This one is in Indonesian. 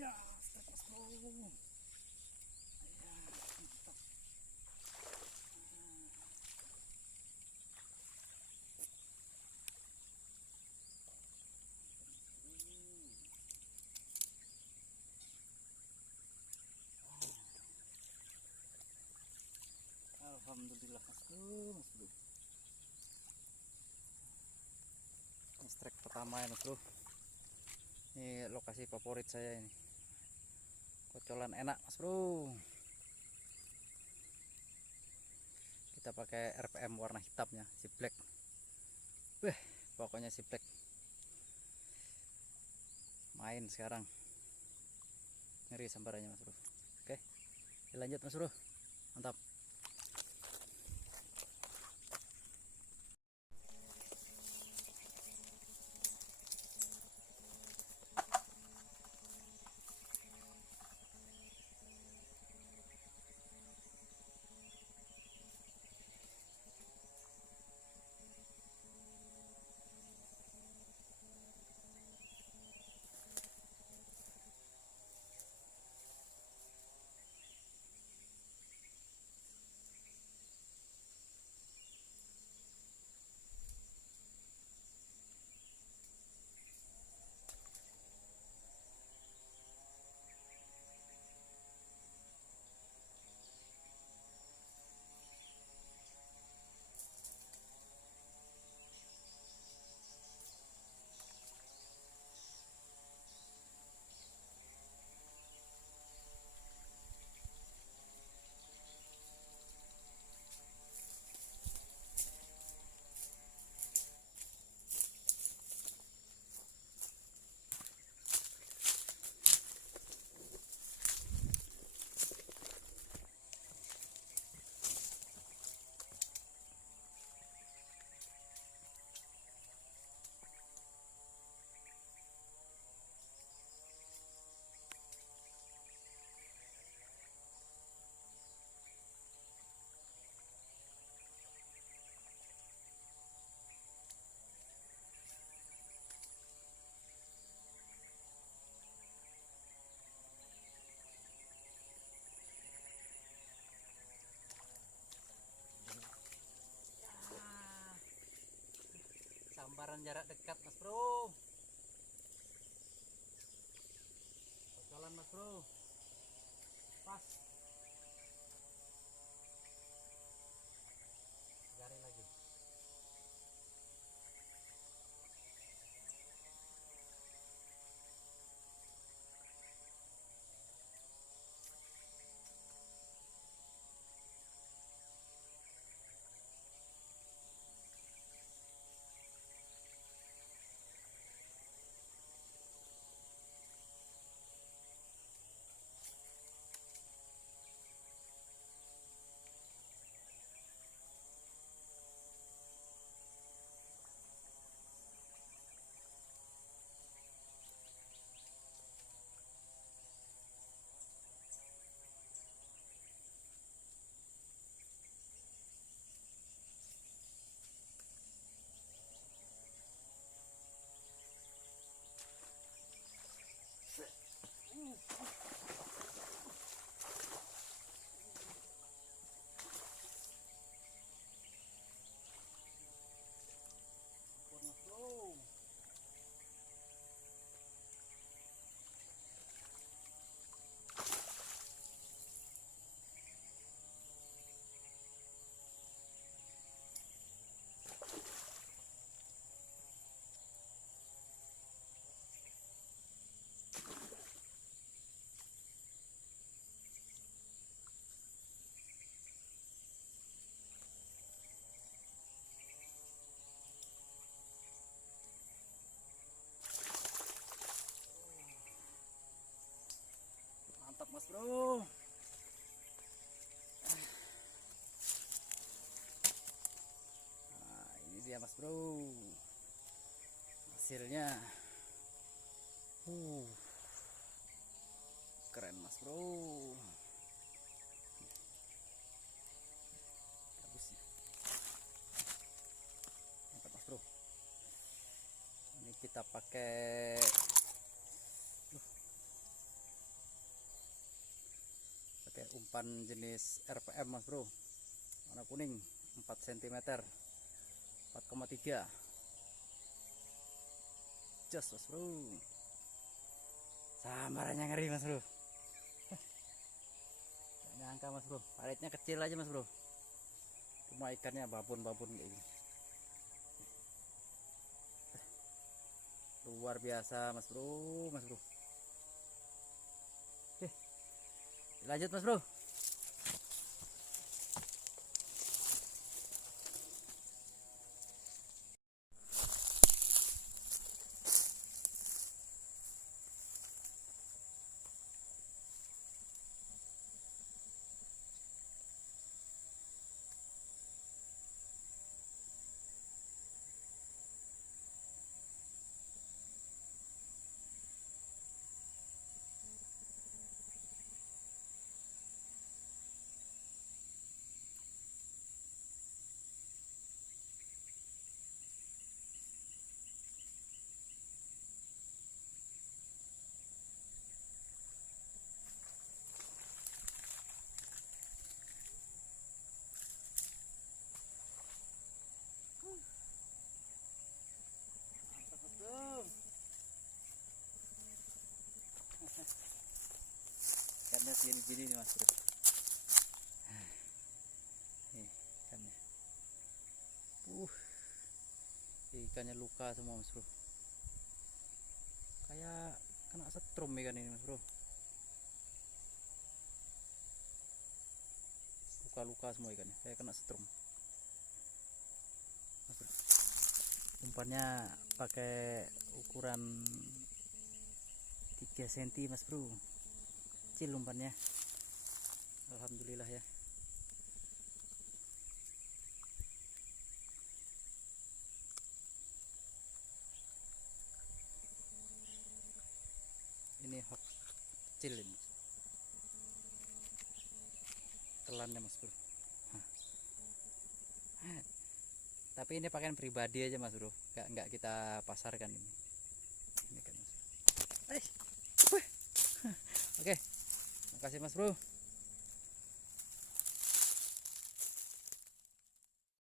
Ya, strike mas bro. Ya, mantap. Alhamdulillah mas bro, mas bro. Ini strike pertama ya mas bro. Ini lokasi favorit saya ini. Kocolan enak mas bro. Kita pakai RPM warna hitamnya, si black. Weh, pokoknya si black main sekarang. Ngeri sambarannya mas bro. Oke, lanjut mas bro. Mantap. Sambaran jarak dekat mas bro. Kocolan mas bro. Pas. Garing lagi. Mas bro. Mantap mas bro. Nah, ini dia mas bro. Hasilnya. Uh, Keren mas bro. Bagusnya. Mantap mas bro. Ini kita pakai umpan jenis RPM mas bro, warna kuning, 4 cm, 4,3. Jos mas bro, sambarannya ngeri mas bro. Gak nyangka mas bro, paletnya kecil aja mas bro, cuma ikannya babon-babon kayak gini. Luar biasa mas bro, mas bro. Oke, lanjut mas bro. Ikannya segini-gini nih mas bro. Nih ikannya. Ikannya luka semua mas bro. Kayak kena setrum ikan ini mas bro. Luka-luka semua ikannya, kayak kena setrum. Mas bro. Umpannya pakai ukuran 3 cm mas bro. Kecil umpannya, alhamdulillah ya. Ini hok kecil ini, telannya mas bro. Tapi ini pakaian pribadi aja mas bro, nggak kita pasarkan ini kan mas. Oke, makasih mas bro.